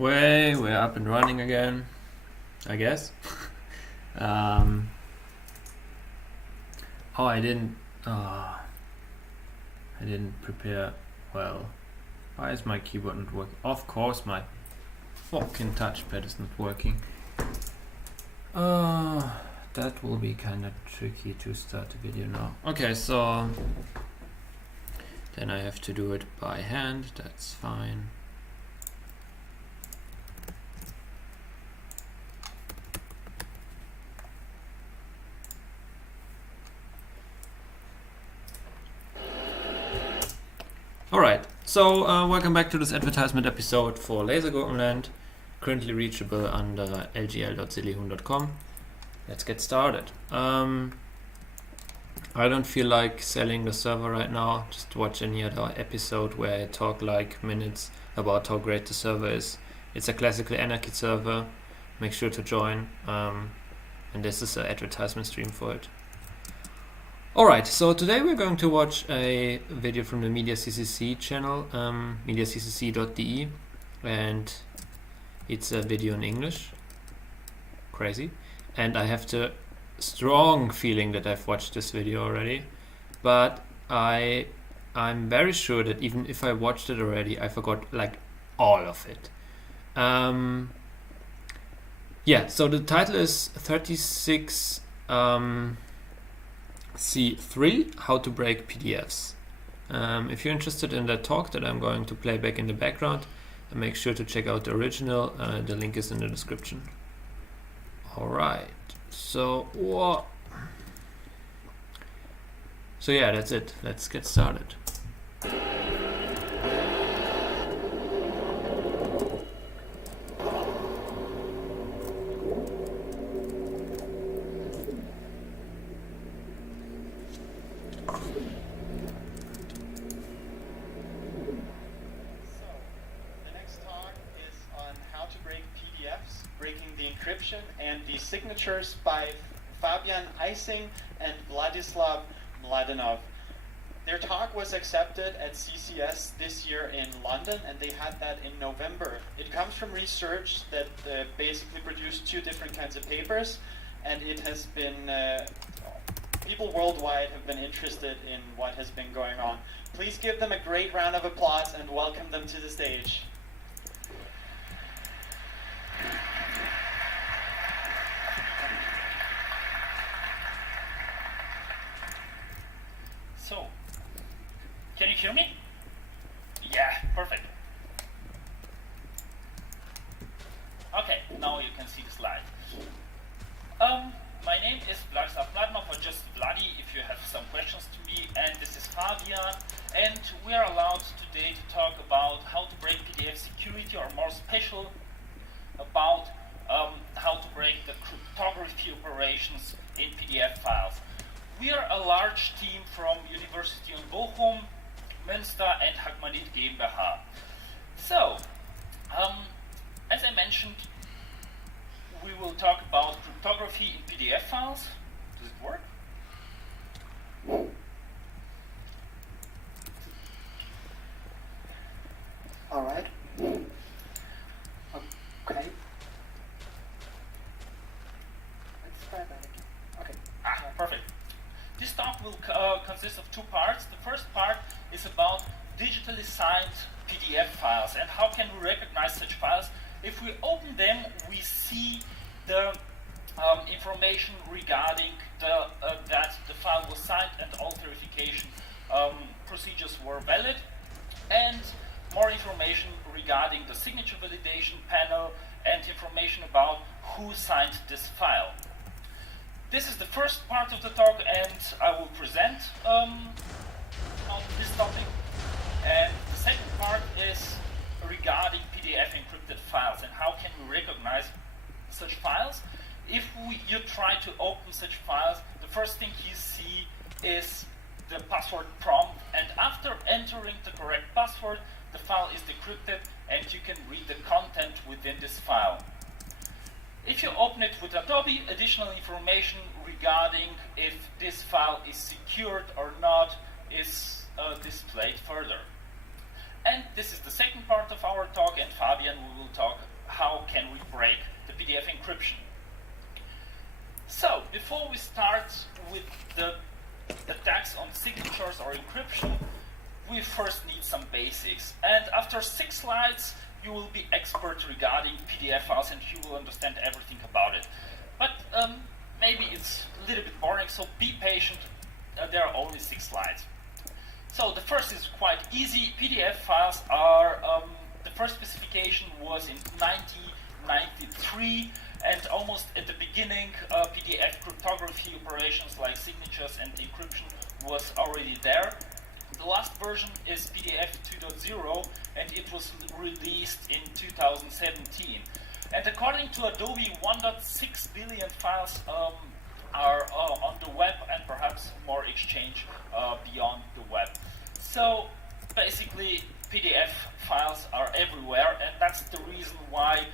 We're up and running again, I guess. Oh, I didn't. I didn't prepare well. Why is my keyboard not working? Of course, my fucking touchpad is not working. That will be kind of tricky to start the video now. Okay, so then I have to do it by hand. That's fine. Alright, so welcome back to this advertisement episode for Lasergurkenland, currently reachable under lgl.sillyhoon.com. Let's get started. I don't feel like selling the server right now. Just watch any other episode where I talk like minutes about how great the server is. It's a classical anarchy server. Make sure to join. And this is an advertisement stream for it. Alright, so today we're going to watch a video from the MediaCCC channel, mediaccc.de, and it's a video in English. Crazy. And I have the strong feeling that I've watched this video already, but I'm very sure that even if I watched it already, I forgot like all of it. Yeah, so the title is 36 C3, How to Break PDFs. If you're interested in that talk that I'm going to play back in the background, make sure to check out the original. The link is in the description. Alright, so yeah, that's it. Let's get started. And the signatures by Fabian Eising and Vladislav Mladenov. Their talk was accepted at CCS this year in London, and they had that in November. It comes from research that basically produced two different kinds of papers, and it has been, people worldwide have been interested in what has been going on. Please give them a great round of applause and welcome them to the stage. So, can you hear me? Yeah, perfect. Okay, now you can see the slide. My name is Vladislav Mladenov, or just Vladi if you have some questions to me, and this is Fabian, and we are allowed today to talk about how to break PDF security, or more special about how to break the cryptography operations in PDF files. We are a large team from University in Bochum, Münster and Hagmanit GmbH. So, as I mentioned, we will talk about cryptography in PDF files. Does it work? All right. Okay. Let's try that again. Okay. Perfect. This talk will consist of two parts. The first part is about digitally signed PDF files and how can we recognize such files. If we open them, we see the information regarding that the file was signed and all verification procedures were valid, and more information regarding the signature validation panel and information about who signed this file. This is the first part of the talk, and I will present on this topic. And the second part is regarding PDF encrypted files and how can we recognize such files. If you try to open such files, the first thing you see is the password prompt, and after entering the correct password, the file is decrypted and you can read the content within this file. If you open it with Adobe, additional information regarding if this file is secured or not is displayed further. And this is the second part of our talk, and Fabian, we will talk how can we break the PDF encryption. So, before we start with the attacks on signatures or encryption, we first need some basics. And after 6 slides, you will be expert regarding PDF files and you will understand everything about it. But maybe it's a little bit boring, so be patient. There are only 6 slides. So the first is quite easy. PDF files are, the first specification was in 1993, and almost at the beginning, PDF cryptography operations like signatures and encryption was already there. The last version is PDF 2.0, and it was released in 2017. And according to Adobe, 1.6 billion files are on the web, and perhaps more exchange beyond the web. So basically, PDF files are everywhere, and that's the reason why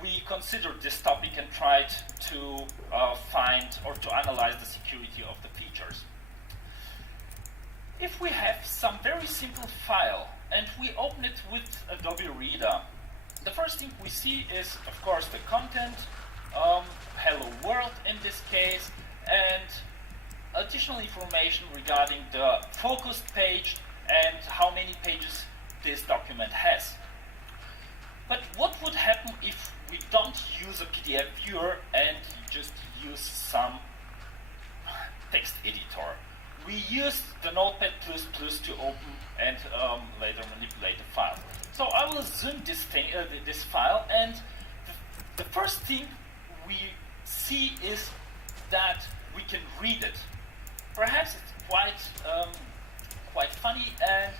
we considered this topic and tried to find or to analyze the security of the features. If we have some very simple file and we open it with Adobe Reader, the first thing we see is, of course, the content, hello world in this case, and additional information regarding the focused page and how many pages this document has. But what would happen if we don't use a PDF viewer and just use some text editor? We use the Notepad++ to open and later manipulate the file. So I will zoom this file, and the first thing we see is that we can read it. Perhaps it's quite funny, and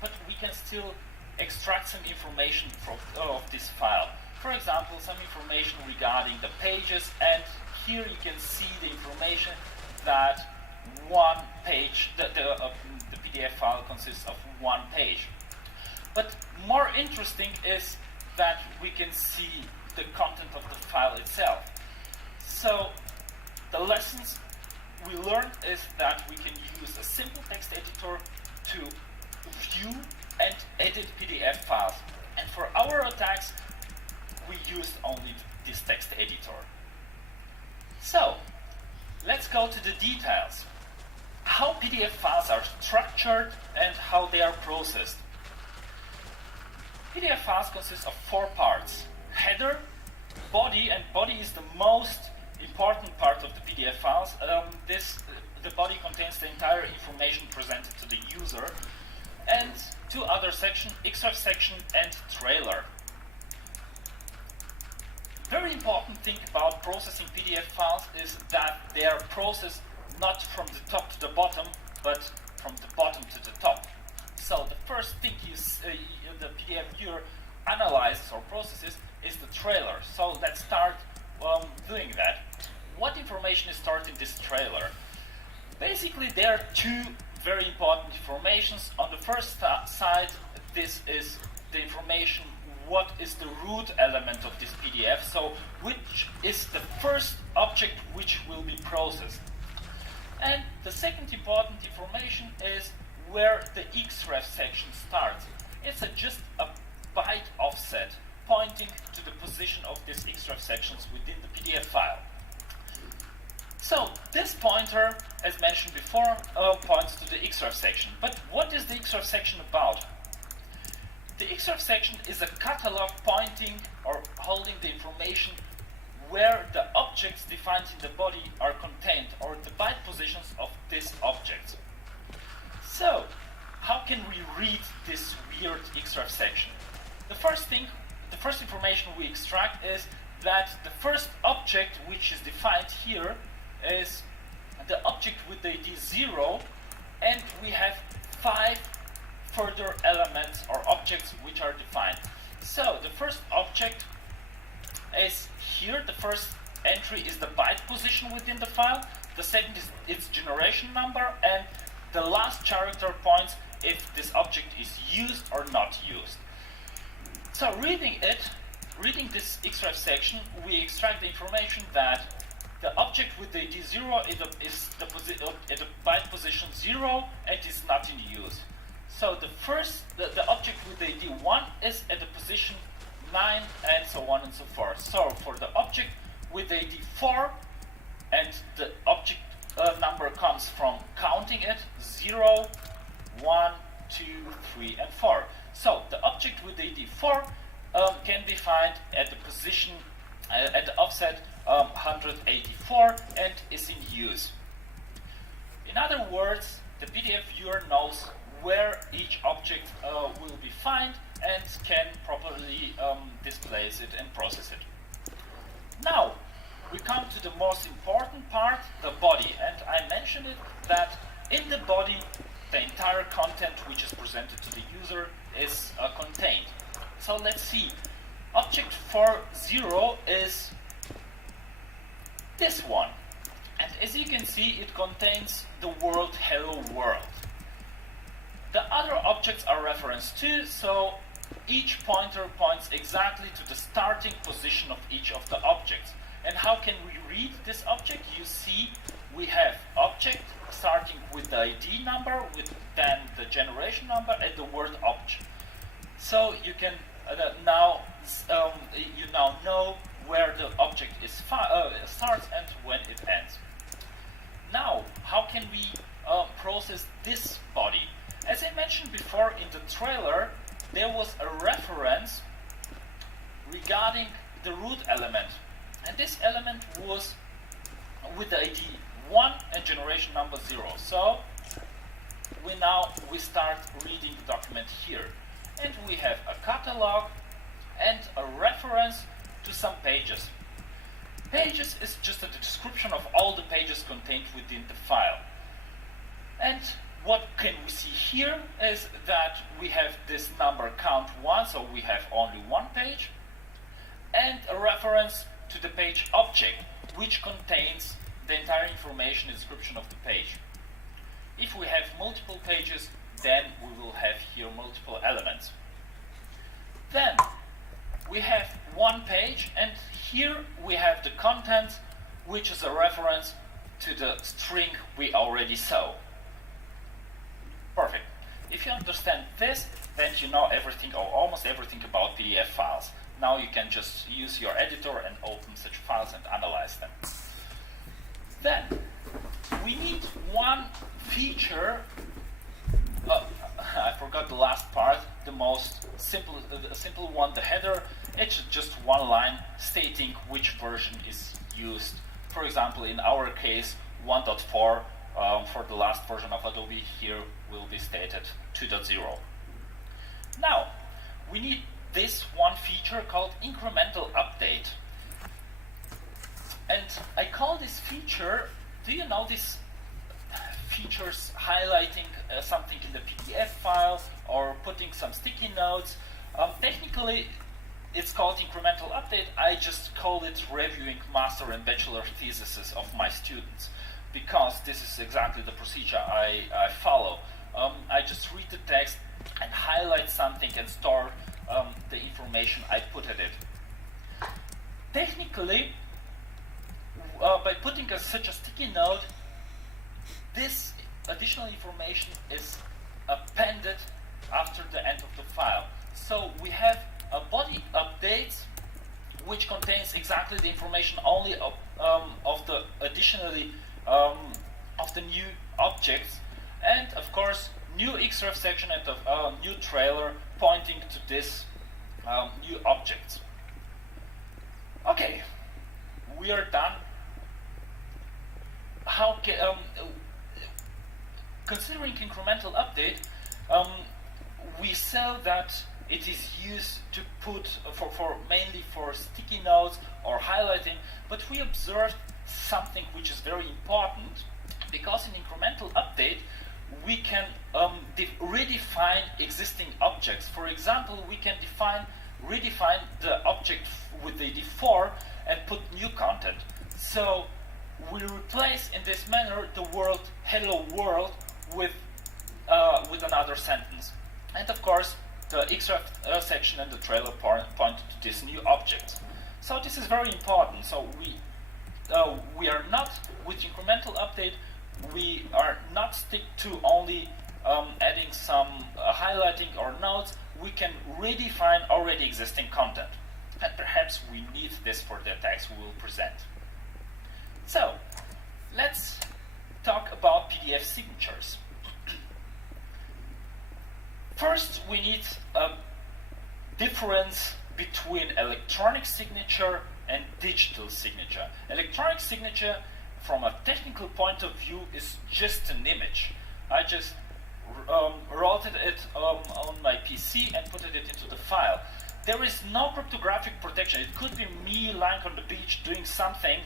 but we can still extract some information of this file. For example, some information regarding the pages, and here you can see the information that one page, the PDF file consists of one page. But more interesting is that we can see the content of the file itself. So the lessons we learned is that we can use a simple text editor to view and edit PDF files. And for our attacks, we used only this text editor. So let's go to the details. How PDF files are structured and how they are processed. PDF files consist of 4 parts: header, body, and body is the most important part of the PDF files. The body contains the entire information presented to the user, and 2 other sections: extract section and trailer. Very important thing about processing PDF files is that they are processed not from the top to the bottom, but from the bottom to the top. So the first thing the PDF viewer analyzes or processes is the trailer. So let's start doing that. What information is stored in this trailer? Basically, there are 2 very important informations. On the first side, this is the information, what is the root element of this PDF, so which is the first object which will be processed. And the second important information is where the xref section starts. It's just a byte offset pointing to the position of these xref sections within the PDF file. So this pointer, as mentioned before, points to the xref section. But what is the xref section about? The xref section is a catalog pointing or holding the information where the objects defined in the body are contained, or the byte positions of these objects. So, how can we read this weird xref section? The first information we extract is that the first object which is defined here is the object with the ID 0, and we have 5 further elements or objects which are defined. So the first object is here. The first entry is the byte position within the file. The second is its generation number, and the last character points if this object is used or not used. So reading this xref section, we extract the information that the object with the ID 0 is the byte position 0 and is not in use. So the object with the ID 1 is at the position 9 and so on and so forth. So for the object with the ID 4, and the object number comes from counting it, 0, 1, 2, 3, and 4. So the object with the ID 4 can be found at the position, at the offset 184 and is in use. In other words, the PDF viewer knows where each object will be found and can properly display it and process it. Now, we come to the most important part, the body. And I mentioned it that in the body, the entire content which is presented to the user is contained. So let's see. Object 40 is this one. And as you can see, it contains the word hello world. The other objects are referenced to, so each pointer points exactly to the starting position of each of the objects. And how can we read this object? You see, we have object starting with the ID number, with then the generation number, and the word object. So you can now know where the object is starts and when it ends. Now, how can we process this body? As I mentioned before in the trailer, there was a reference regarding the root element. And this element was with the ID 1 and generation number 0. So we start reading the document here. And we have a catalog and a reference to some pages. Pages is just a description of all the pages contained within the file. And what can we see here is that we have this number count 1, so we have only one page, and a reference to the page object, which contains the entire information and description of the page. If we have multiple pages, then we will have here multiple elements. Then we have one page, and here we have the content, which is a reference to the string we already saw. Perfect. If you understand this, then you know everything or almost everything about PDF files. Now you can just use your editor and open such files and analyze them. Then we need one feature. I forgot the last part, the most simple one, the header. It's just one line stating which version is used. For example, in our case, 1.4 for the last version of Adobe here will be stated 2.0. Now, we need this one feature called incremental update. And I call this feature, do you know these features highlighting something in the PDF file or putting some sticky notes? Technically, it's called incremental update. I just call it reviewing master and bachelor theses of my students, because this is exactly the procedure I follow. I just read the text and highlight something and store the information I put at it. Technically, by putting such a sticky note, this additional information is appended after the end of the file. So we have a body update which contains exactly the information only of the additionally of the new objects, and of course new Xref section and a new trailer pointing to this new objects. Okay, we are done. How considering incremental update, we saw that it is used to put for mainly for sticky notes or highlighting, but we observed something which is very important, because in incremental update we can redefine existing objects. For example, we can redefine the object with the ID4 and put new content. So we replace in this manner the word hello world with another sentence. And of course, the Xref section and the trailer point to this new object. So this is very important. So we are not, with incremental update, we are not stick to only adding some highlighting or notes, we can redefine already existing content. And perhaps we need this for the attacks we will present. So, let's talk about PDF signatures. First, we need a difference between electronic signature and digital signature. Electronic signature, from a technical point of view, is just an image. I just wrote it on my PC and put it into the file. There is no cryptographic protection. It could be me lying on the beach doing something.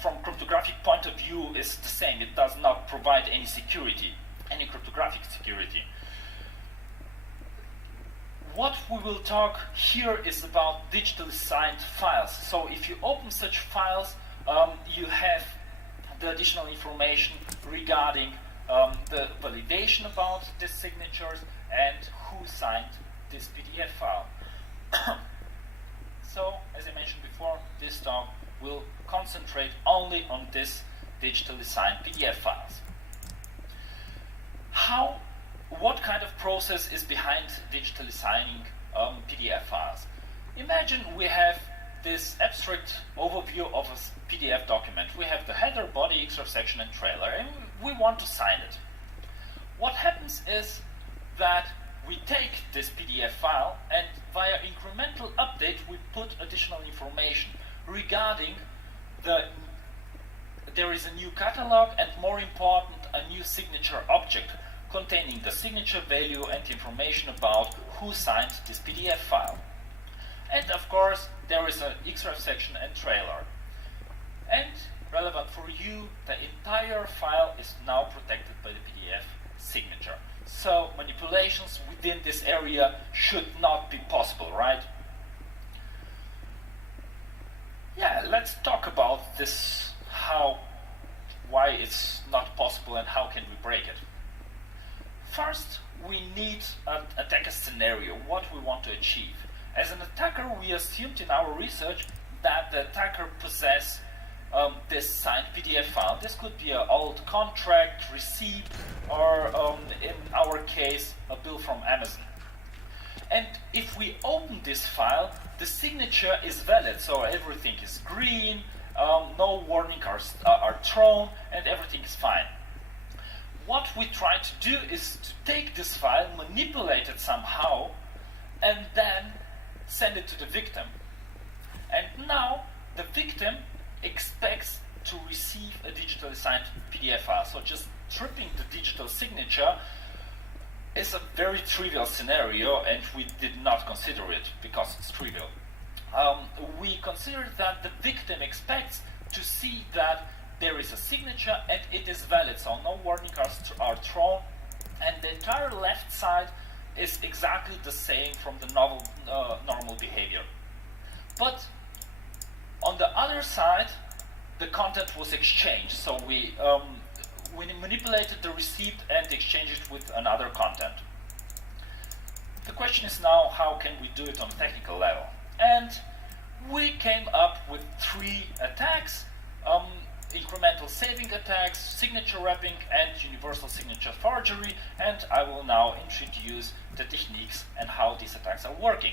From cryptographic point of view, is the same. It does not provide any security, any cryptographic security. What we will talk here is about digitally signed files. So if you open such files, you have the additional information regarding the validation about these signatures and who signed this PDF file. So, as I mentioned before, this talk will concentrate only on this digitally signed PDF files. What kind of process is behind digitally signing PDF files? Imagine we have this abstract overview of a PDF document. We have the header, body, xref section, and trailer, and we want to sign it. What happens is that we take this PDF file and via incremental update we put additional information regarding there is a new catalog and, more important, a new signature object containing the signature value and information about who signed this PDF file. And of course, there is an xref section and trailer. And relevant for you, the entire file is now protected by the PDF signature. So manipulations within this area should not be possible, right? Yeah, let's talk about this, why it's not possible and how can we break it. First, we need an attacker scenario, what we want to achieve. As an attacker, we assumed in our research that the attacker possesses this signed PDF file. This could be an old contract, receipt, or in our case, a bill from Amazon. And if we open this file, the signature is valid, so everything is green, no warnings are thrown, and everything is fine. What we try to do is to take this file, manipulate it somehow, and then send it to the victim. And now the victim expects to receive a digitally signed PDF file. So just stripping the digital signature is a very trivial scenario, and we did not consider it because it's trivial. We considered that the victim expects to see that there is a signature and it is valid, so no warnings are thrown, and the entire left side is exactly the same from the normal behavior. But on the other side, the content was exchanged, so we manipulated the receipt and exchanged it with another content. The question is now, how can we do it on a technical level? And we came up with 3 attacks: incremental saving attacks, signature wrapping, and universal signature forgery. And I will now introduce the techniques and how these attacks are working.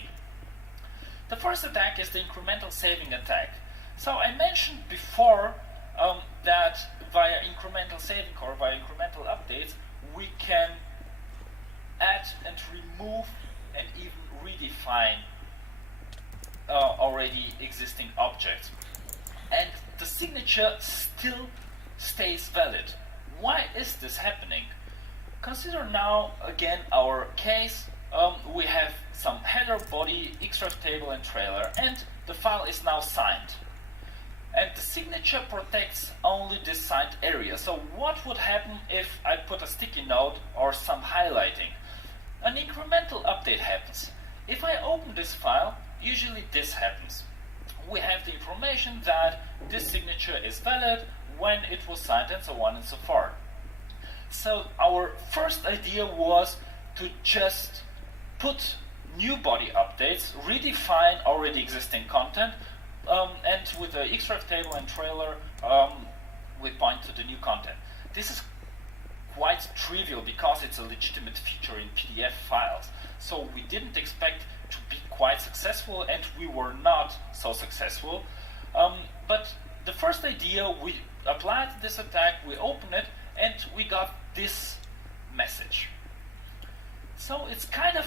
The first attack is the incremental saving attack. So I mentioned before that via incremental saving or via incremental updates, we can add and remove and even redefine already existing objects. And the signature still stays valid. Why is this happening? Consider now again our case. We have some header, body, xref table, and trailer, and the file is now signed. And the signature protects only this signed area. So what would happen if I put a sticky note or some highlighting? An incremental update happens. If I open this file, usually this happens. We have the information that this signature is valid, when it was signed, and so on and so forth. So our first idea was to just put new body updates, redefine already existing content, and with the xref table and trailer, we point to the new content. This is quite trivial because it's a legitimate feature in PDF files. So we didn't expect to be quite successful, and we were not so successful. But the first idea, we applied this attack, we opened it, and we got this message. So it's kind of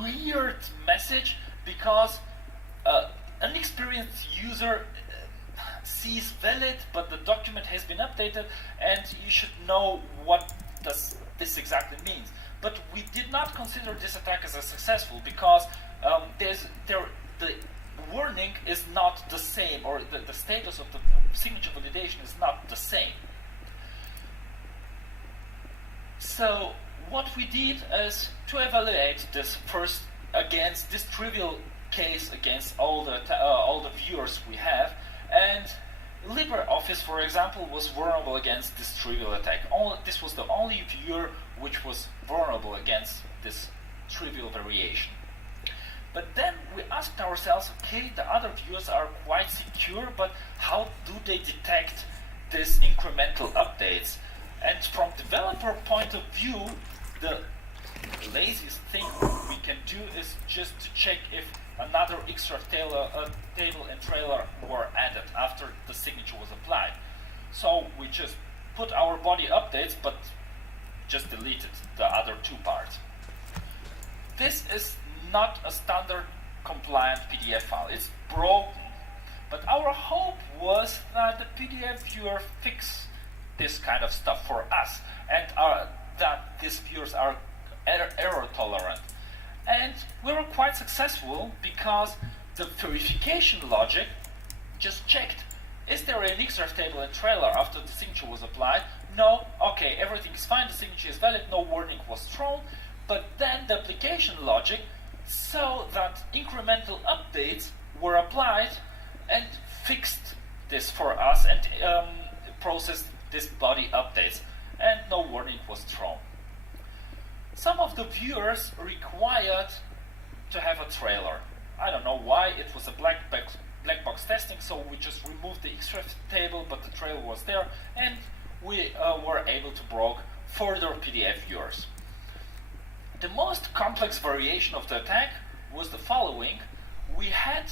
weird message because an experienced user sees valid, but the document has been updated, and you should know what does this exactly means. But we did not consider this attack as a successful because the warning is not the same, or the status of the signature validation is not the same. So what we did is to evaluate this first against this trivial case against all the viewers we have, and LibreOffice, for example, was vulnerable against this trivial attack. This was the only viewer which was vulnerable against this trivial variation. But then we asked ourselves, okay, the other viewers are quite secure, but how do they detect these incremental updates? And from developer point of view, the laziest thing we can do is just to check if another extra table and trailer were added after the signature was applied. So we just put our body updates, but just deleted the other two parts. This is not a standard compliant PDF file. It's broken. But our hope was that the PDF viewer fix this kind of stuff for us, and that these viewers are error tolerant. And we were quite successful because the verification logic just checked, is there an extra table and trailer after the signature was applied? No, okay, everything is fine, the signature is valid, no warning was thrown. But then the application logic saw that incremental updates were applied and fixed this for us and processed this body updates, and no warning was thrown. Some of the viewers required to have a trailer. I don't know why, it was a black box testing, so we just removed the extra table, but the trailer was there, and we were able to block further PDF viewers. The most complex variation of the attack was the following. We had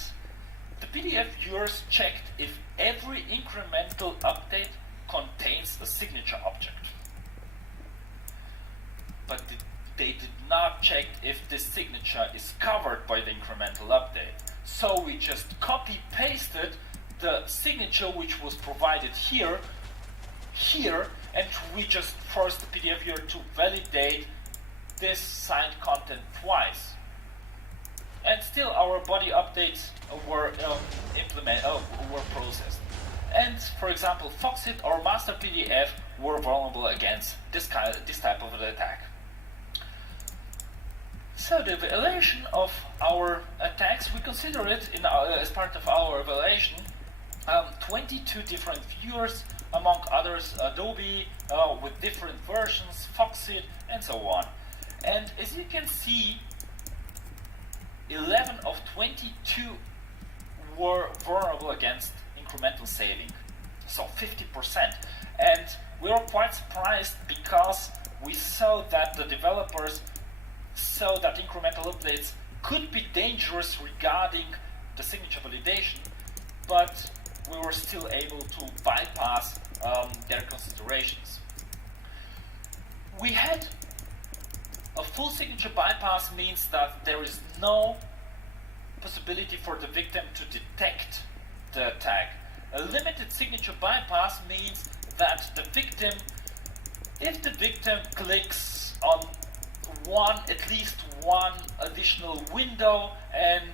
the PDF viewers checked if every incremental update contains a signature object. But they did not check if this signature is covered by the incremental update. So we just copy-pasted the signature which was provided here, and we just forced the PDF viewer to validate this signed content twice. And still our body updates were were processed. And for example, Foxit or Master PDF were vulnerable against this type of an attack. So the evaluation of our attacks, we consider it as part of our evaluation 22 different viewers, among others Adobe with different versions, Foxit, and so on. And as you can see, 11 of 22 were vulnerable against incremental saving, so 50%. And we were quite surprised because we saw that the developers saw that incremental updates could be dangerous regarding the signature validation, but we were still able to bypass their considerations. We had a full signature bypass means that there is no possibility for the victim to detect the attack. A limited signature bypass means that the victim, if the victim clicks on at least one additional window and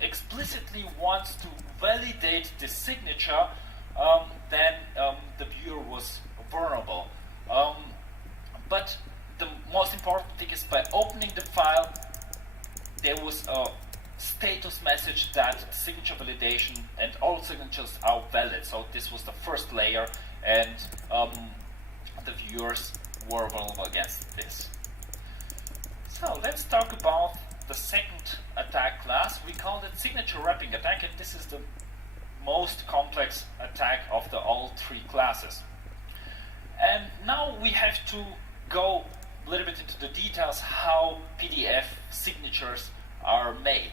explicitly wants to validate the signature, then the viewer was vulnerable. But the most important thing is by opening the file, there was a status message that signature validation and all signatures are valid. So this was the first layer, and the viewers were vulnerable against this. So let's talk about the second attack class. We called it signature wrapping attack, and this is the most complex attack of the all three classes. And now we have to go a little bit into the details how PDF signatures are made.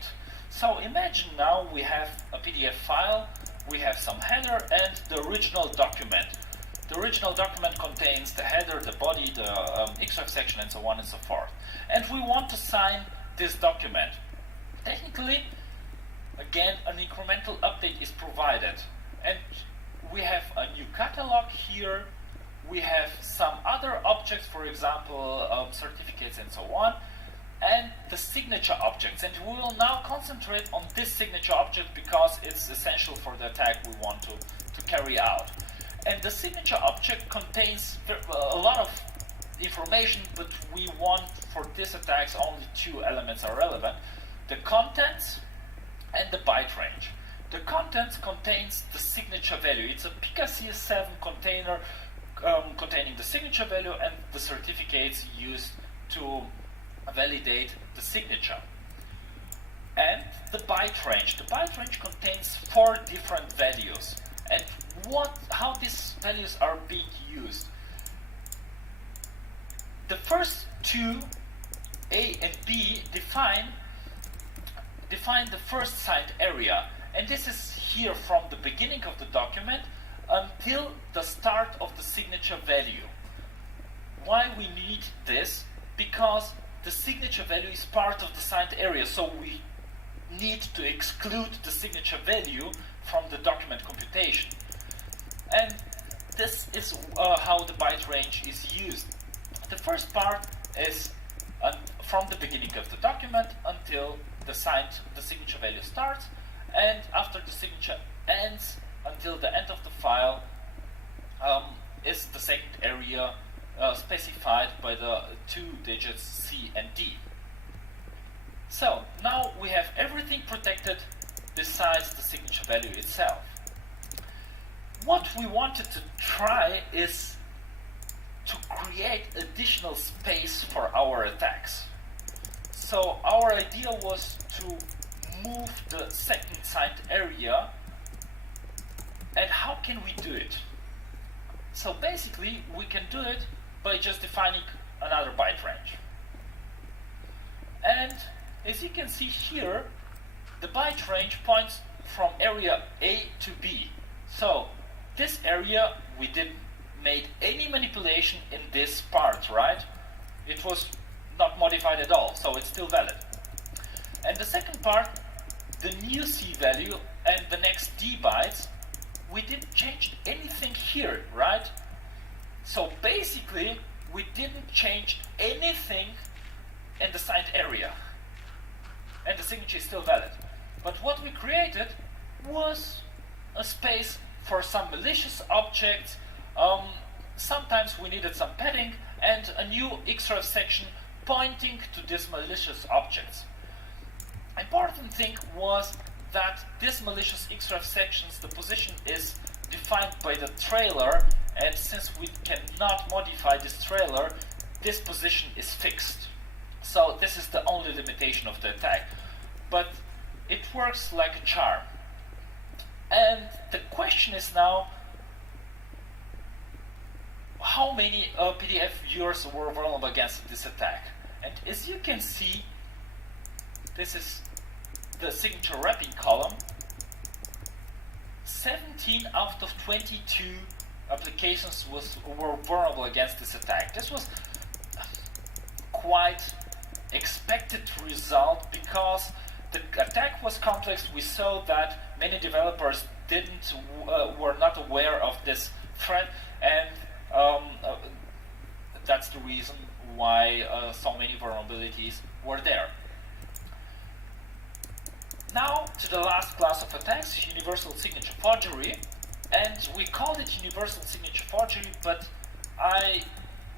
So imagine now we have a PDF file, we have some header and the original document. The original document contains the header, the body, the XREF section, and so on and so forth. And we want to sign this document. Technically, again, an incremental update is provided. And we have a new catalog here. We have some other objects, for example, certificates and so on, and the signature objects. And we will now concentrate on this signature object because it's essential for the attack we want to carry out. And the signature object contains a lot of information, but we want for this attacks only two elements are relevant: the contents and the byte range. The contents contains the signature value. It's a PKCS7 container containing the signature value and the certificates used to validate the signature. And the byte range. The byte range contains 4 different values. And how these values are being used. The first two, A and B, define the first signed area. And this is here from the beginning of the document until the start of the signature value. Why we need this? Because the signature value is part of the signed area, so we need to exclude the signature value from the document computation. And this is how the byte range is used. The first part is from the beginning of the document until the signature value starts, and after the signature ends until the end of the file is the second area specified by the 2 digits C and D. So now we have everything protected besides the signature value itself. What we wanted to try is to create additional space for our attacks. So our idea was to move the second signed area. And how can we do it? So basically we can do it by just defining another byte range. And as you can see here, the byte range points from area A to B. So this area, we didn't make any manipulation in this part, right? It was not modified at all, so it's still valid. And the second part, the new C value and the next D bytes, we didn't change anything here, right? So basically, we didn't change anything in the signed area. And the signature is still valid. But what we created was a space for some malicious objects. Sometimes we needed some padding and a new XREF section pointing to these malicious objects. Important thing was that these malicious XREF sections, the position is defined by the trailer, and since we cannot modify this trailer, this position is fixed. So this is the only limitation of the attack. But it works like a charm. And the question is now, how many PDF viewers were vulnerable against this attack? And as you can see, this is the signature wrapping column. 17 out of 22 applications were vulnerable against this attack. This was quite expected result because the attack was complex. We saw that many developers were not aware of this threat, and that's the reason why so many vulnerabilities were there. Now to the last class of attacks, universal signature forgery. And we called it universal signature forgery, but I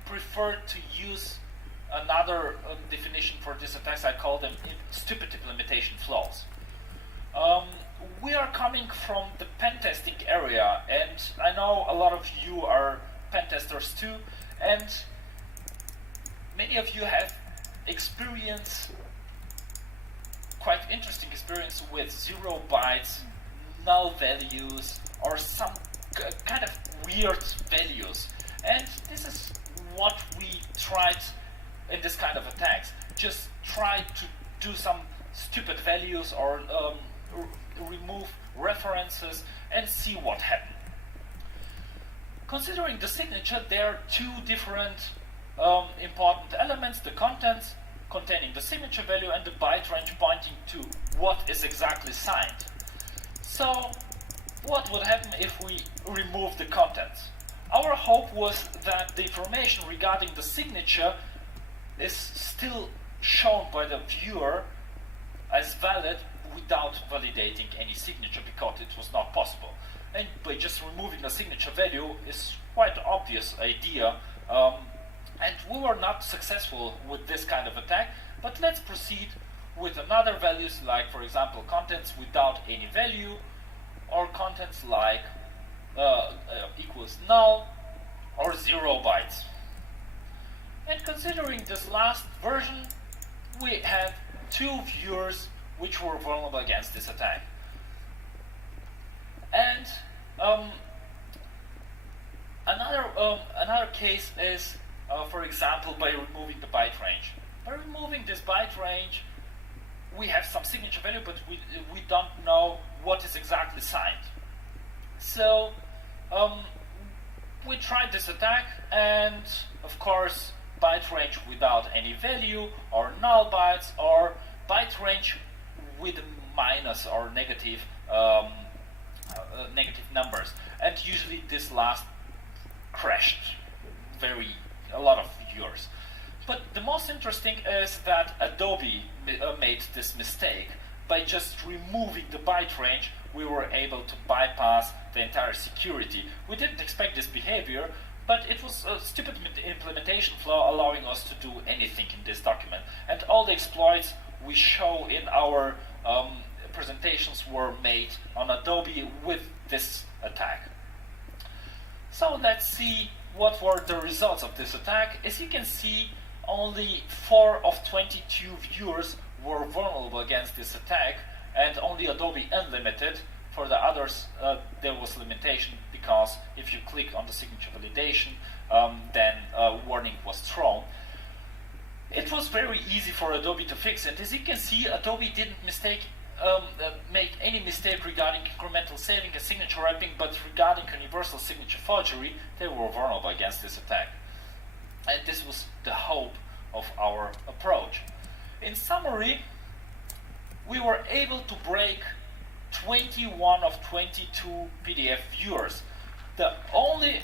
prefer to use another definition for these attacks. I call them stupid implementation flaws. We are coming from the pen testing area, and I know a lot of you are pen testers too, and many of you have quite interesting experience with 0 bytes, null values, or some kind of weird values. And this is what we tried in this kind of attacks. Just try to do some stupid values or remove references and see what happened. Considering the signature, there are two different important elements: the contents containing the signature value and the byte range pointing to what is exactly signed. So what would happen if we remove the contents? Our hope was that the information regarding the signature is still shown by the viewer as valid without validating any signature, because it was not possible. And by just removing the signature value is quite an obvious idea, and we were not successful with this kind of attack. But let's proceed with another values, like for example contents without any value, or contents like equals null or 0 bytes. And considering this last version, we had two viewers which were vulnerable against this attack. And another case is, for example, by removing the byte range. By removing this byte range, we have some signature value, but we don't know what is exactly signed. So we tried this attack, and of course, byte range without any value, or null bytes, or byte range with minus or negative negative numbers. And usually this last crashed a lot of viewers. But the most interesting is that Adobe made this mistake. By just removing the byte range, we were able to bypass the entire security. We didn't expect this behavior, but it was a stupid implementation flaw allowing us to do anything in this document. And all the exploits we show in our presentations were made on Adobe with this attack. So let's see what were the results of this attack. As you can see, only 4 of 22 viewers were vulnerable against this attack, and only Adobe Unlimited. For the others, there was limitation, because if you click on the signature validation, then a warning was thrown. It was very easy for Adobe to fix it. As you can see, Adobe didn't make any mistake regarding incremental saving and signature wrapping, but regarding universal signature forgery, they were vulnerable against this attack. And this was the hope of our approach. In summary, we were able to break 21 of 22 PDF viewers. The only...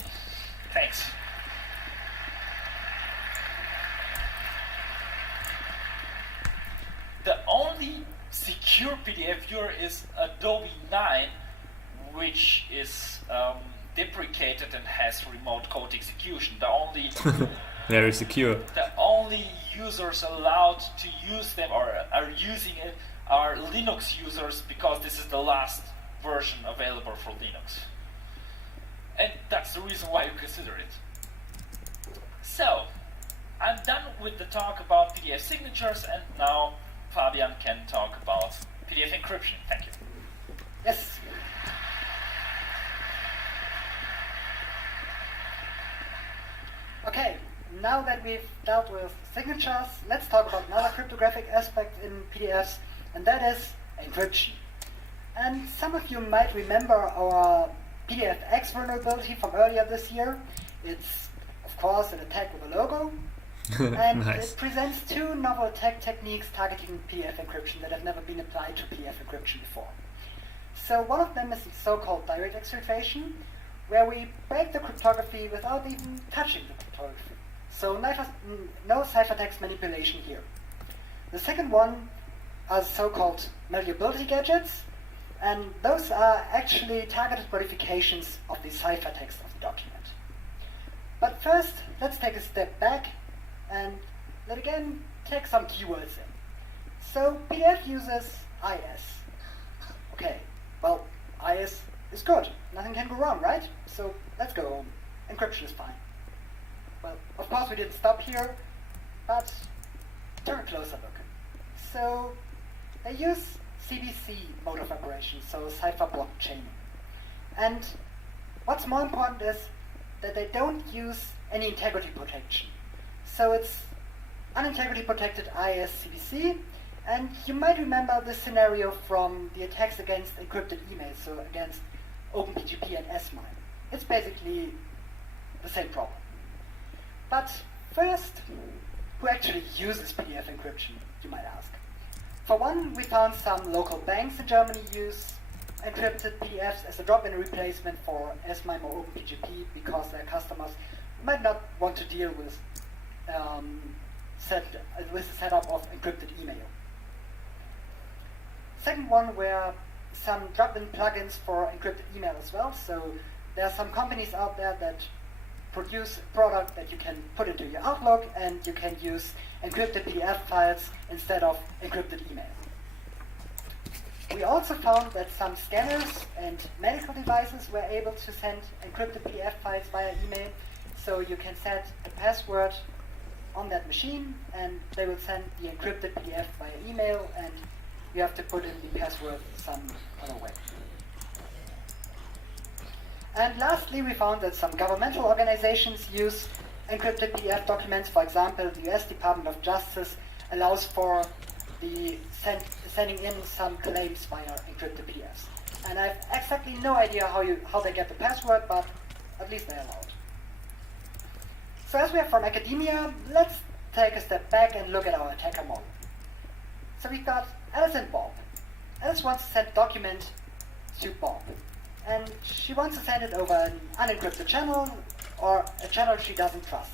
Thanks. The only secure PDF viewer is Adobe 9, which is deprecated and has remote code execution. The only very secure. The only users allowed to use them or are using it are Linux users, because this is the last version available for Linux. And that's the reason why you consider it. So, I'm done with the talk about PDF signatures, and now Fabian can talk about PDF encryption. Thank you. Yes. Okay, now that we've dealt with signatures, let's talk about another cryptographic aspect in PDFs, and that is encryption. And some of you might remember our PDFX vulnerability from earlier this year. It's, of course, an attack with a logo, and nice. It presents two novel attack techniques targeting PDF encryption that have never been applied to PDF encryption before. So one of them is the so-called direct exfiltration, where we break the cryptography without even touching the cryptography. So no ciphertext manipulation here. The second one are so-called malleability gadgets, and those are actually targeted modifications of the ciphertext of the document. But first, let's take a step back and let again take some keywords in. So PDF uses IS. Okay, well, IS is good. Nothing can go wrong, right? So let's go home. Encryption is fine. Well, of course we didn't stop here, but take a closer look. So they use CBC mode of operation, so cipher block chaining. And what's more important is that they don't use any integrity protection. So it's unintegrity protected ISCBC, and you might remember this scenario from the attacks against encrypted emails, so against OpenPGP and S-MIME. It's basically the same problem. But first, who actually uses PDF encryption, you might ask? For one, we found some local banks in Germany use encrypted PDFs as a drop-in replacement for S-MIME or OpenPGP because their customers might not want to deal with the setup of encrypted email. Second one were some drop-in plugins for encrypted email as well. So there are some companies out there that produce a product that you can put into your Outlook, and you can use encrypted PDF files instead of encrypted email. We also found that some scanners and medical devices were able to send encrypted PDF files via email. So you can set a password on that machine, and they will send the encrypted PDF via email, and you have to put in the password some other way. And lastly, we found that some governmental organizations use encrypted PDF documents. For example, the US Department of Justice allows for the sending in some claims via encrypted PDFs. And I have exactly no idea how they get the password, but at least they're allowed. So as we are from academia, let's take a step back and look at our attacker model. So we've got Alice and Bob. Alice wants to send a document to Bob, and she wants to send it over an unencrypted channel or a channel she doesn't trust.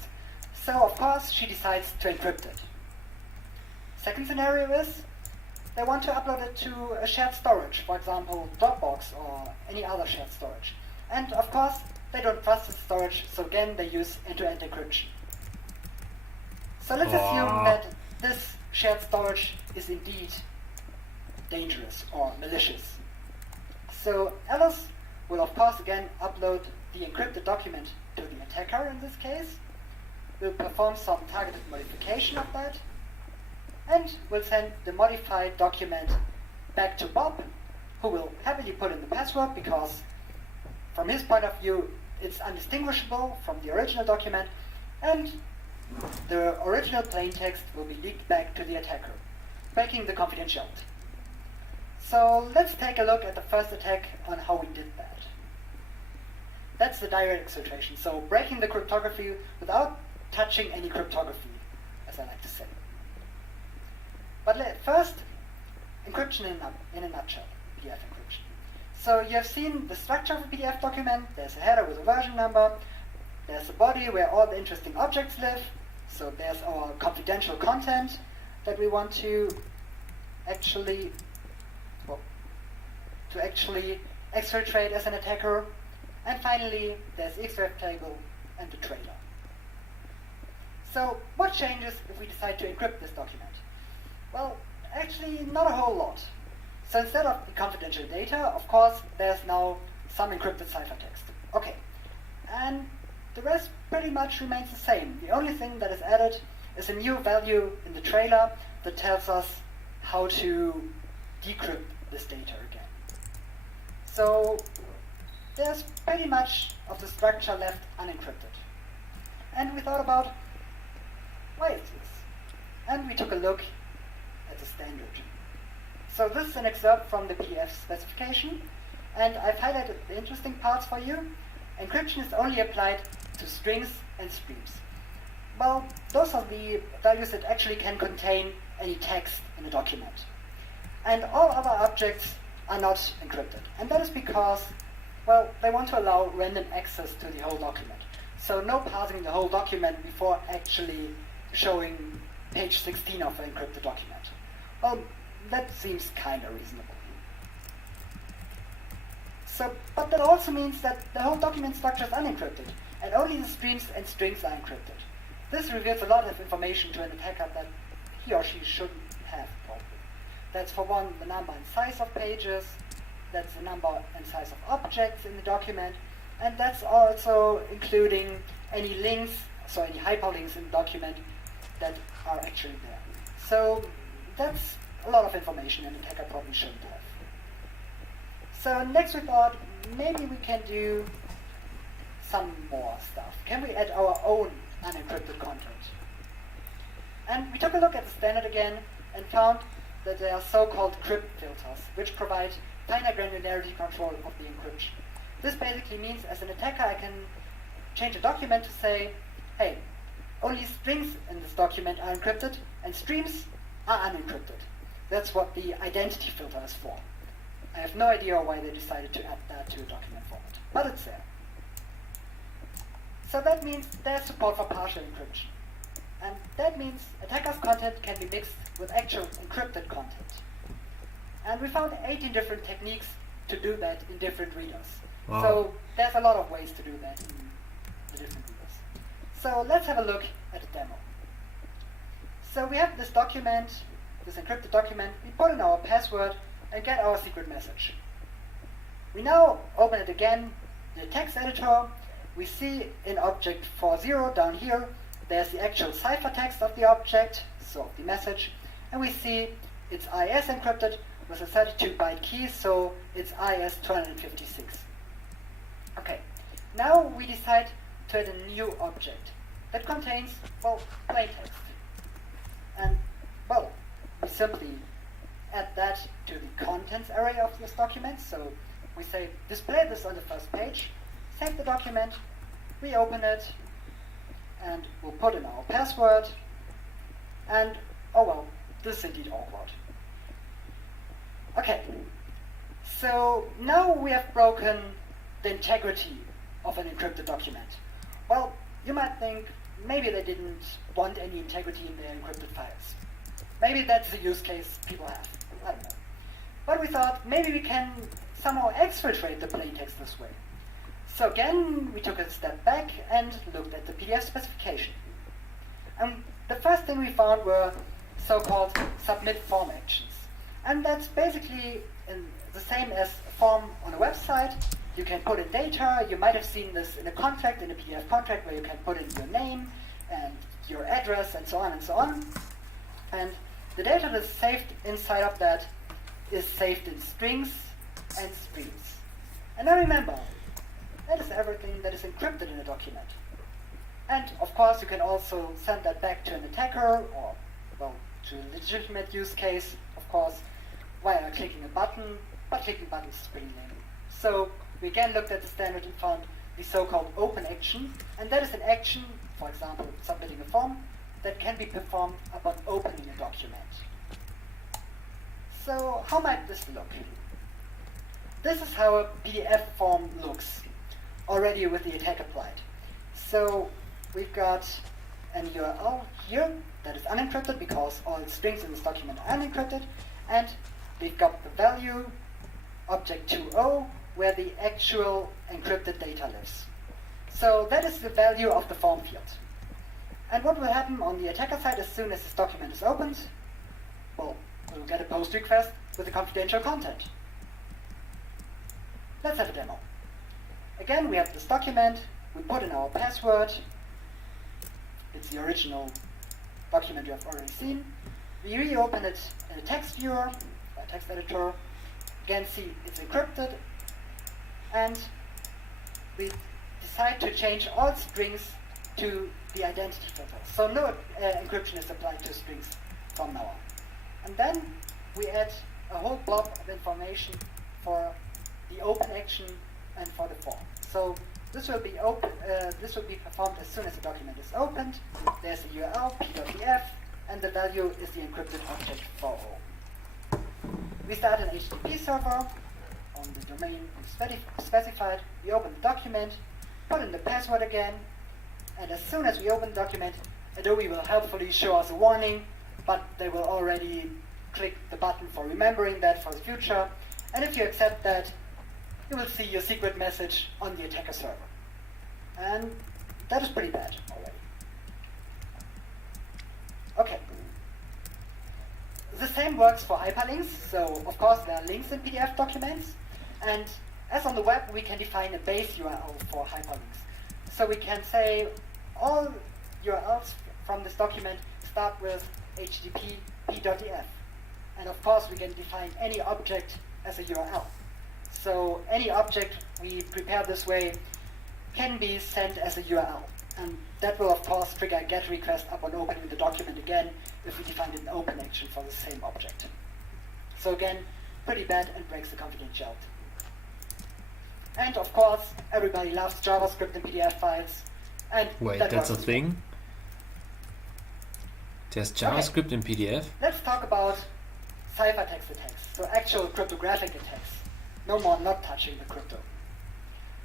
So of course she decides to encrypt it. Second scenario is they want to upload it to a shared storage, for example Dropbox or any other shared storage. And of course they don't trust the storage, so again they use end-to-end encryption. So let's assume that this shared storage is indeed dangerous or malicious. So Alice will of course again upload the encrypted document to the attacker in this case, will perform some targeted modification of that, and will send the modified document back to Bob, who will happily put in the password because from his point of view it's undistinguishable from the original document, and the original plain text will be leaked back to the attacker, breaking the confidentiality. So let's take a look at the first attack on how we did that. That's the direct exfiltration, so breaking the cryptography without touching any cryptography, as I like to say. But first, encryption in a nutshell, PDF encryption. So you have seen the structure of a PDF document. There's a header with a version number. There's a body where all the interesting objects live. So there's our confidential content that we want to actually exfiltrate as an attacker. And finally, there's the extract table and the trailer. So what changes if we decide to encrypt this document? Well, actually not a whole lot. So instead of the confidential data, of course, there's now some encrypted ciphertext. Okay, and the rest pretty much remains the same. The only thing that is added is a new value in the trailer that tells us how to decrypt this data again. So there's pretty much of the structure left unencrypted. And we thought about, why is this? And we took a look at the standard. So this is an excerpt from the PDF specification, and I've highlighted the interesting parts for you. Encryption is only applied to strings and streams. Well, those are the values that actually can contain any text in a document. And all other objects are not encrypted. And that is because, well, they want to allow random access to the whole document. So no parsing the whole document before actually showing page 16 of an encrypted document. Well, that seems kind of reasonable. So, but that also means that the whole document structure is unencrypted, and only the streams and strings are encrypted. This reveals a lot of information to an attacker that he or she shouldn't have, probably. That's for one, the number and size of pages, that's the number and size of objects in the document, and that's also including any links, so any hyperlinks in the document that are actually there. So that's a lot of information an attacker probably shouldn't have. So next we thought maybe we can do some more stuff? Can we add our own unencrypted content? And we took a look at the standard again and found that there are so-called crypt filters, which provide finer granularity control of the encryption. This basically means, as an attacker, I can change a document to say, hey, only strings in this document are encrypted and streams are unencrypted. That's what the identity filter is for. I have no idea why they decided to add that to a document format, but it's there. So that means there's support for partial encryption. And that means attackers' content can be mixed with actual encrypted content. And we found 18 different techniques to do that in different readers. Wow. So there's a lot of ways to do that in the different readers. So let's have a look at a demo. So we have this document, this encrypted document. We put in our password and get our secret message. We now open it again in the text editor. We see in object 40 down here, there's the actual ciphertext of the object, so of the message, and we see it's IS encrypted with a 32-byte key, so it's IS 256. Okay, now we decide to add a new object that contains, well, plain text. And, well, we simply add that to the contents area of this document, so we say display this on the first page, save the document, reopen it, and we'll put in our password, and oh well, this is indeed awkward. Okay, so now we have broken the integrity of an encrypted document. Well, you might think maybe they didn't want any integrity in their encrypted files. Maybe that's the use case people have, I don't know. But we thought maybe we can somehow exfiltrate the plain text this way. So again, we took a step back and looked at the PDF specification. And the first thing we found were so-called submit form actions. And that's basically the same as a form on a website. You can put in data. You might have seen this in a contract, in a PDF contract, where you can put in your name and your address and so on and so on. And the data that's saved inside of that is saved in strings and streams. And now remember, that is everything that is encrypted in a document. And of course, you can also send that back to an attacker, or, well, to a legitimate use case, of course, via clicking a button, but clicking buttons is pretty lame. So we again looked at the standard and found the so-called open action, and that is an action, for example, submitting a form, that can be performed upon opening a document. So how might this look? This is how a PDF form looks, already with the attack applied. So we've got an URL here that is unencrypted because all strings in this document are unencrypted, and we've got the value, object 2.0, where the actual encrypted data lives. So that is the value of the form field. And what will happen on the attacker side as soon as this document is opened? Well, we'll get a post request with the confidential content. Let's have a demo. Again, we have this document, we put in our password, it's the original document you have already seen. We reopen it in a text viewer, a text editor, again see it's encrypted, and we decide to change all strings to the identity filter. So no encryption is applied to strings from now on. And then we add a whole blob of information for the open action and for the form. So this will be performed as soon as the document is opened. There's the URL, p.df, and the value is the encrypted object 4.0. We start an HTTP server on the domain specified. We open the document, put in the password again, and as soon as we open the document, Adobe will helpfully show us a warning, but they will already click the button for remembering that for the future. And if you accept that, you will see your secret message on the attacker server. And that is pretty bad already. Okay. The same works for hyperlinks. So, of course, there are links in PDF documents. And as on the web, we can define a base URL for hyperlinks. So we can say all URLs from this document start with http p.df. And of course, we can define any object as a URL. So any object we prepare this way can be sent as a URL. And that will, of course, trigger a GET request upon opening the document again if we define an open action for the same object. So again, pretty bad and breaks the confidentiality. And of course, everybody loves JavaScript and PDF files. And Wait, that that's a works. thing? There's JavaScript in PDF? Let's talk about ciphertext attacks, so actual cryptographic attacks. No more not touching the crypto.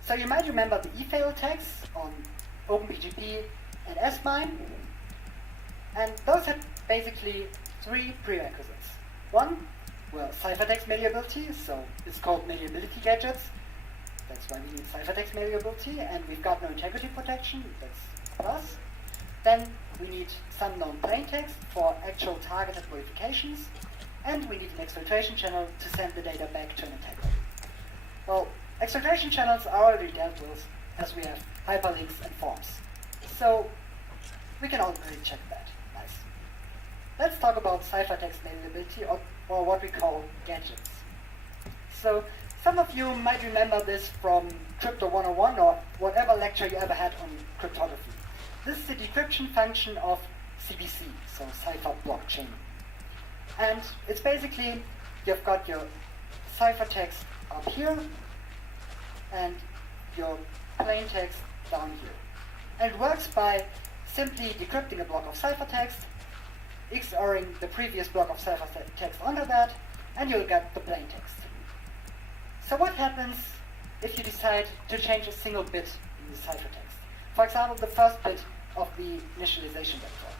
So you might remember the eFail attacks on OpenPGP and S-MIME. And those had basically three prerequisites. One, well, ciphertext malleability, so it's called malleability gadgets. That's why we need ciphertext malleability, and we've got no integrity protection, that's a plus. Then we need some known plaintext for actual targeted modifications, and we need an exfiltration channel to send the data back to an attacker. Well, exfiltration channels are already dealt with, as we have hyperlinks and forms. So we can already check that. Nice. Let's talk about ciphertext malleability, or what we call gadgets. So some of you might remember this from Crypto 101 or whatever lecture you ever had on cryptography. This is the decryption function of CBC, so cipher blockchain. And it's basically, you've got your ciphertext up here and your plaintext down here. And it works by simply decrypting a block of ciphertext, XORing the previous block of ciphertext onto that, and you'll get the plaintext. So what happens if you decide to change a single bit in the ciphertext? For example, the first bit of the initialization vector.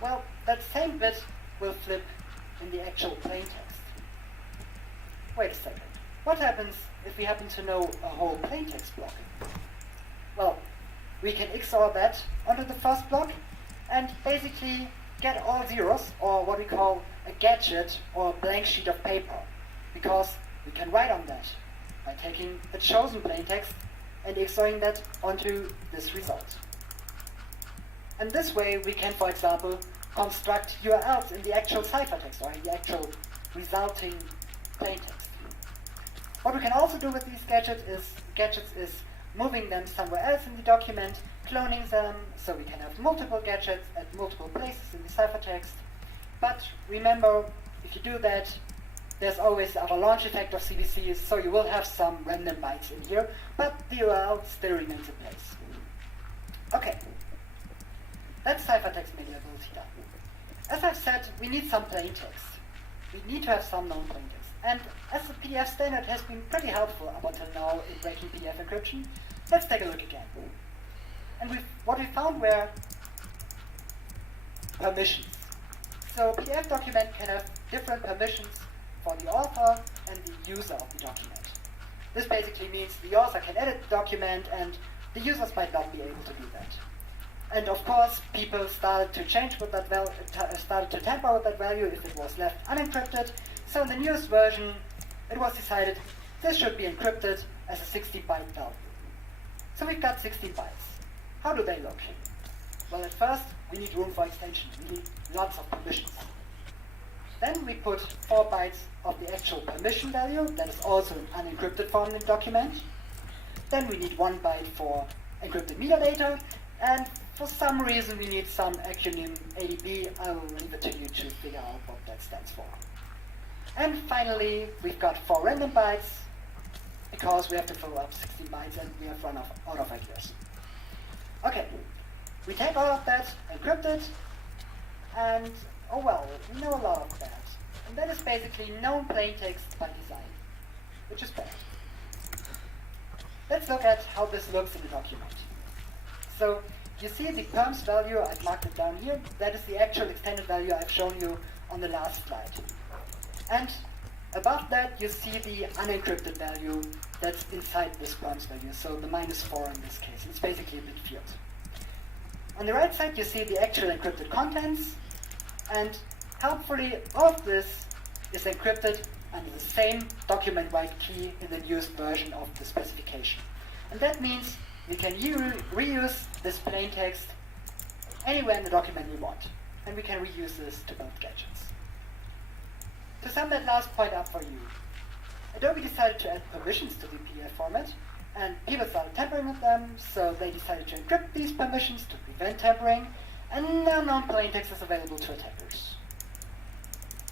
Well, that same bit will flip in the actual plaintext. Wait a second. What happens if we happen to know a whole plaintext block? Well, we can XOR that onto the first block and basically get all zeros, or what we call a gadget or a blank sheet of paper, because we can write on that by taking the chosen plaintext and XORing that onto this result. And this way we can, for example, construct URLs in the actual ciphertext or in the actual resulting plaintext. What we can also do with these gadgets is moving them somewhere else in the document, cloning them, so we can have multiple gadgets at multiple places in the ciphertext. But remember, if you do that, there's always the avalanche effect of CBCs, so you will have some random bytes in here, but the URL still remains in place. Okay, that's ciphertext malleability done. As I've said, we need some plaintext. We need to have some known plaintext. And as the PDF standard has been pretty helpful up until now in breaking PDF encryption, let's take a look again. And what we found were permissions. So a PDF document can have different permissions for the author and the user of the document. This basically means the author can edit the document and the users might not be able to do that. And of course, people started to change with that started to tamper with that value if it was left unencrypted. So in the newest version, it was decided this should be encrypted as a 16-byte value. So we've got 16 bytes. How do they look? Well, at first, we need room for extension. We need lots of permissions. Then we put 4 bytes of the actual permission value, that is also an unencrypted form in the document. Then we need 1 byte for encrypted metadata, and for some reason we need some acronym ADB. I will leave it to you to figure out what that stands for. And finally, we've got 4 random bytes, because we have to fill up 16 bytes and we have run out of ideas. Okay, we take all of that, encrypt it, and oh well, we know a lot of that. And that is basically known plaintext by design, which is bad. Let's look at how this looks in the document. So you see the perms value, I've marked it down here. That is the actual extended value I've shown you on the last slide. And above that you see the unencrypted value that's inside this perms value, so the -4 in this case. It's basically a bit field. On the right side you see the actual encrypted contents, and helpfully all of this is encrypted under the same document-wide key in the newest version of the specification. And that means we can reuse this plaintext anywhere in the document we want. And we can reuse this to build gadgets. To sum that last point up for you, Adobe decided to add permissions to the PDF format, And people started tampering with them, so they decided to encrypt these permissions to prevent tampering, and now non-plaintext is available to attackers.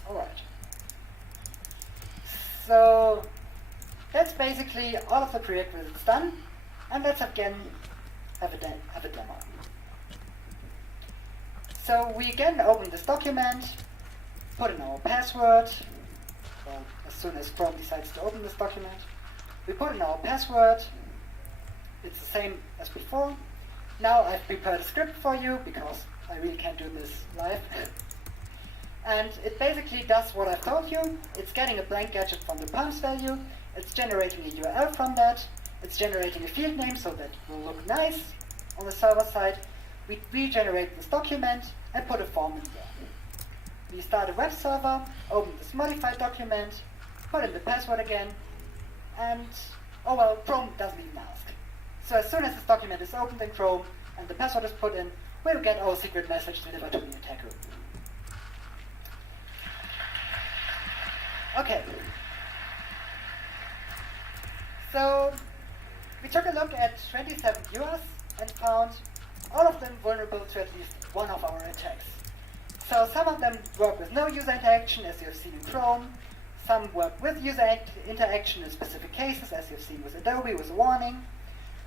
Alright. So that's basically all of the prerequisites done, and let's again have a demo. So we again open this document, put in our password, well, as soon as Chrome decides to open this document. We put in our password, it's the same as before. Now I've prepared a script for you, because I really can't do this live. And it basically does what I've told you. It's getting a blank gadget from the palms value, it's generating a URL from that, it's generating a field name so that it will look nice on the server side. We regenerate this document and put a form in there. We start a web server, open this modified document, put in the password again, and, oh well, Chrome doesn't even ask. So as soon as this document is opened in Chrome and the password is put in, we'll get our secret message delivered to the attacker. Okay. So we took a look at 27 viewers and found all of them vulnerable to at least one of our attacks. So some of them work with no user interaction, as you have seen in Chrome. Some work with user interaction in specific cases, as you've seen with Adobe, with a warning.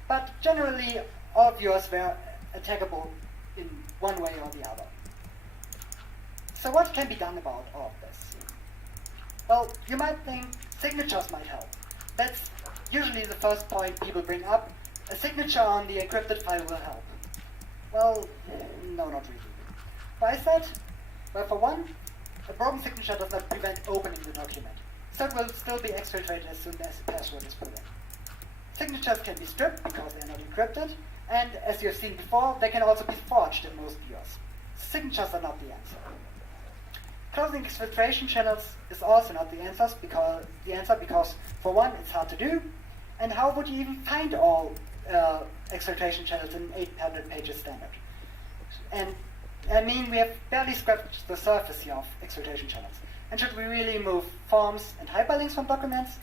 But generally, all viewers were attackable in one way or the other. So what can be done about all of this? Well, you might think signatures might help. That's usually the first point people bring up. A signature on the encrypted file will help. Well, no, not really. Why is that? Well, for one, a broken signature does not prevent opening the document, so it will still be exfiltrated as soon as the password is put in. Signatures can be stripped because they are not encrypted, and as you have seen before, they can also be forged in most viewers. Signatures are not the answer. Closing exfiltration channels is also not the answer because for one, it's hard to do, and how would you even find all exfiltration channels in 800 pages standard? And I mean, we have barely scratched the surface here of exfiltration channels. And should we really remove forms and hyperlinks from documents?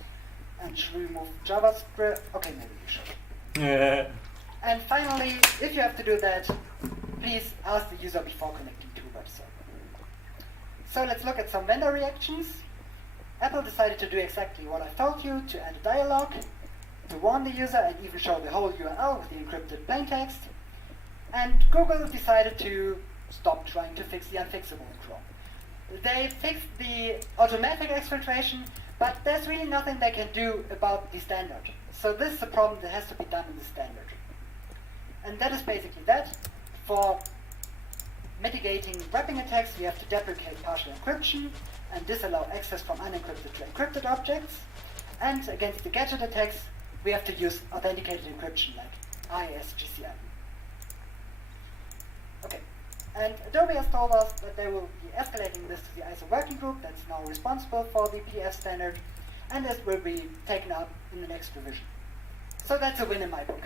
And should we remove JavaScript? Okay, maybe we should. And finally, if you have to do that, please ask the user before connecting to a web server. So let's look at some vendor reactions. Apple decided to do exactly what I told you, to add a dialog, to warn the user and even show the whole URL with the encrypted plaintext. And Google decided to stop trying to fix the unfixable in Chrome. They fixed the automatic exfiltration, but there's really nothing they can do about the standard. So this is a problem that has to be done in the standard. And that is basically that. For mitigating wrapping attacks, we have to deprecate partial encryption and disallow access from unencrypted to encrypted objects. And against the gadget attacks, we have to use authenticated encryption like ISGCM. Okay. And Adobe has told us that they will be escalating this to the ISO working group that's now responsible for the PF standard, and this will be taken up in the next revision. So that's a win in my book.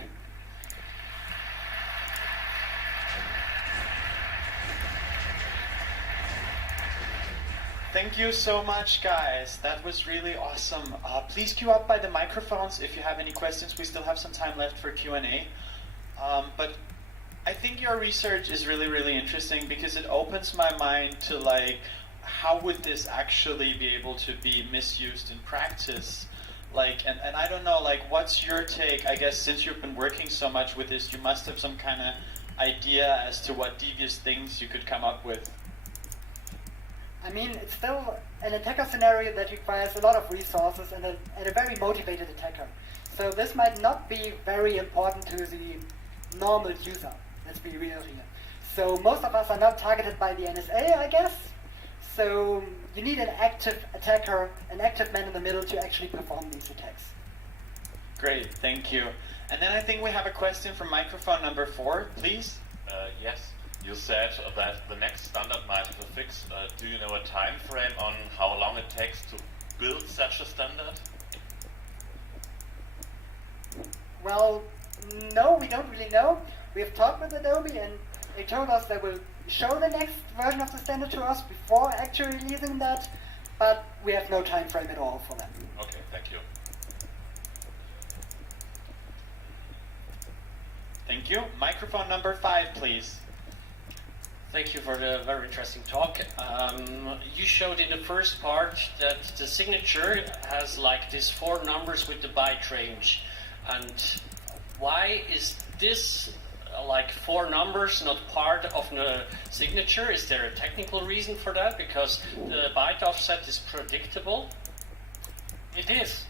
Thank you so much, guys. That was really awesome. Please queue up by the microphones if you have any questions. We still have some time left for Q&A. But I think your research is really, really interesting because it opens my mind to like, how would this actually be able to be misused in practice? Like, and I don't know, like, what's your take? I guess since you've been working so much with this, you must have some kind of idea as to what devious things you could come up with. I mean, it's still an attacker scenario that requires a lot of resources and a very motivated attacker. So this might not be very important to the normal user. Let's be real here. So most of us are not targeted by the NSA, I guess. So you need an active attacker, an active man in the middle to actually perform these attacks. Great, thank you. And then I think we have a question from microphone number 4, please. Yes, you said that the next standard might have a fix. Do you know a time frame on how long it takes to build such a standard? Well, no, we don't really know. We have talked with Adobe and they told us they will show the next version of the standard to us before actually releasing that, but we have no time frame at all for that. Okay, thank you. Thank you. Microphone number 5, please. Thank you for the very interesting talk. You showed in the first part that the signature has like these 4 numbers with the byte range. And why is this like 4 numbers not part of the signature? Is there a technical reason for that? Because the byte offset is predictable. It is.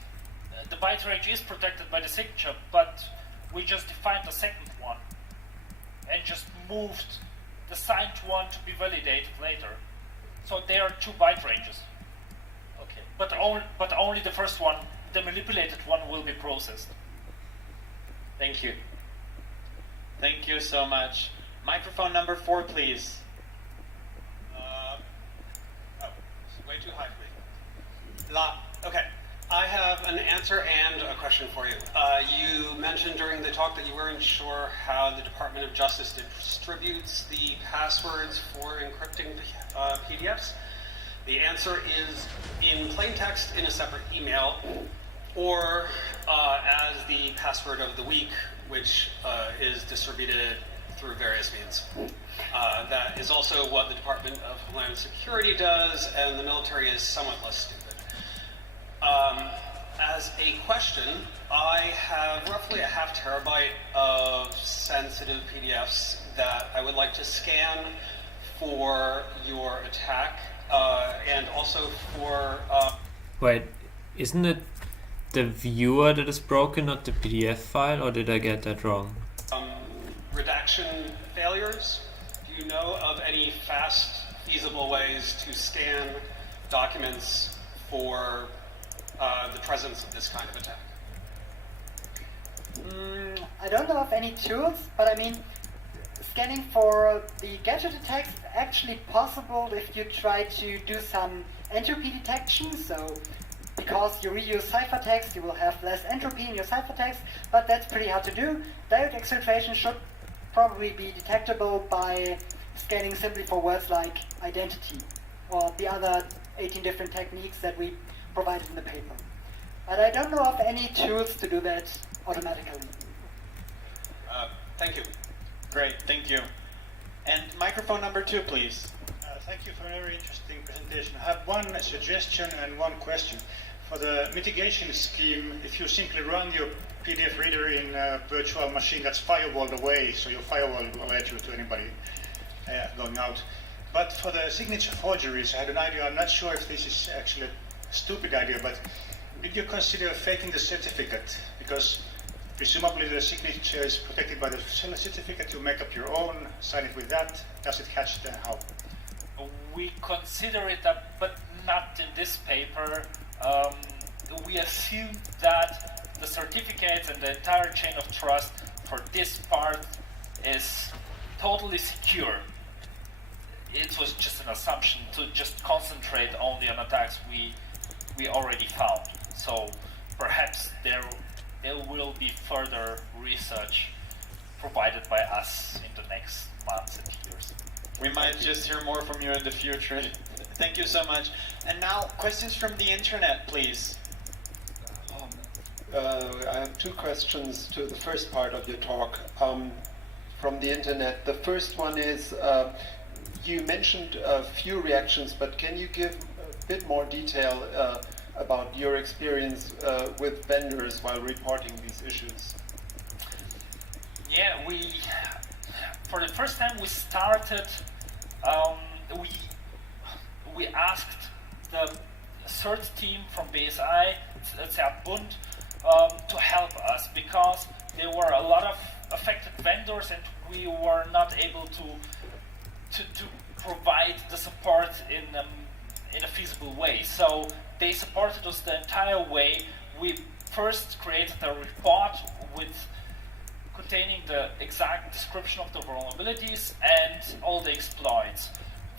The byte range is protected by the signature, but we just defined the second one and just moved the signed one to be validated later. So there are 2 byte ranges. Okay. But only the first one, the manipulated one, will be processed. Thank you. Thank you so much. Microphone number 4, please. It's way too high for me. Okay. I have an answer and a question for you. You mentioned during the talk that you weren't sure how the Department of Justice distributes the passwords for encrypting PDFs. The answer is in plain text in a separate email, or as the password of the week, which is distributed through various means. That is also what the Department of Homeland Security does, and the military is somewhat less stupid. As a question, I have roughly a ½ terabyte of sensitive PDFs that I would like to scan for your attack, and also for... Wait, isn't it the viewer that is broken, not the PDF file, or did I get that wrong? redaction failures. Do you know of any fast, feasible ways to scan documents for the presence of this kind of attack? I don't know of any tools, but I mean, scanning for the gadget attacks is actually possible if you try to do some entropy detection. So, because you reuse ciphertext, you will have less entropy in your ciphertext, but that's pretty hard to do. Direct exfiltration should probably be detectable by scanning simply for words like identity, or the other 18 different techniques that we provided in the paper. But I don't know of any tools to do that automatically. Thank you. Great, thank you. And microphone number 2, please. Thank you for a very interesting presentation. I have one suggestion and one question. For the mitigation scheme, if you simply run your PDF reader in a virtual machine that's firewalled away, so your firewall will let you to anybody going out. But for the signature forgeries, I had an idea. I'm not sure if this is actually a stupid idea, but did you consider faking the certificate? Because presumably the signature is protected by the certificate. You make up your own, sign it with that. Does it catch then how? We consider it, but not in this paper. We assume that the certificates and the entire chain of trust for this part is totally secure. It was just an assumption to just concentrate only on attacks we already found. So perhaps there will be further research provided by us in the next months and years. We might just hear more from you in the future. Thank you so much. And now, questions from the internet, please. I have 2 questions to the first part of your talk from the internet. The first one is, you mentioned a few reactions, but can you give a bit more detail about your experience with vendors while reporting these issues? Yeah, for the first time we started, we asked the CERT team from BSI, Bund, to help us, because there were a lot of affected vendors and we were not able to provide the support in a feasible way. So they supported us the entire way. We first created a report containing the exact description of the vulnerabilities and all the exploits.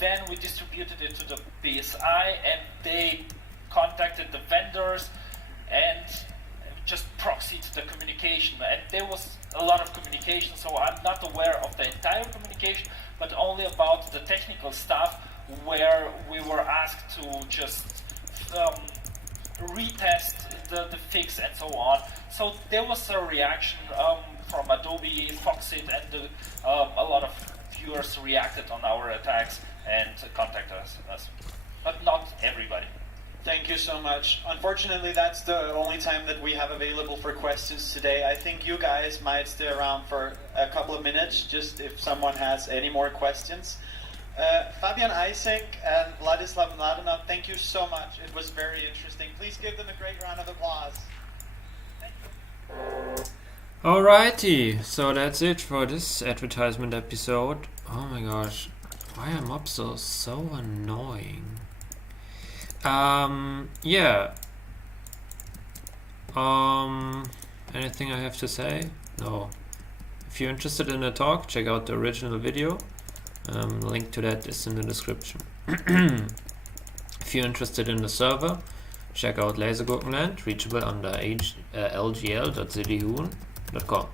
Then we distributed it to the BSI and they contacted the vendors and just proxied the communication. And there was a lot of communication, so I'm not aware of the entire communication, but only about the technical stuff where we were asked to just retest the fix and so on. So there was a reaction from Adobe, Foxit, and a lot of viewers reacted on our attacks and contacted us. But not everybody. Thank you so much. Unfortunately, that's the only time that we have available for questions today. I think you guys might stay around for a couple of minutes, just if someone has any more questions. Fabian Eising and Vladislav Mladenov, thank you so much. It was very interesting. Please give them a great round of applause. Alrighty, so that's it for this advertisement episode. Oh my gosh, why are mobs so annoying? Yeah. Anything I have to say? No. If you're interested in the talk, check out the original video. Link to that is in the description. If you're interested in the server, check out Lasergurkenland, reachable under lgl.zilihun.com.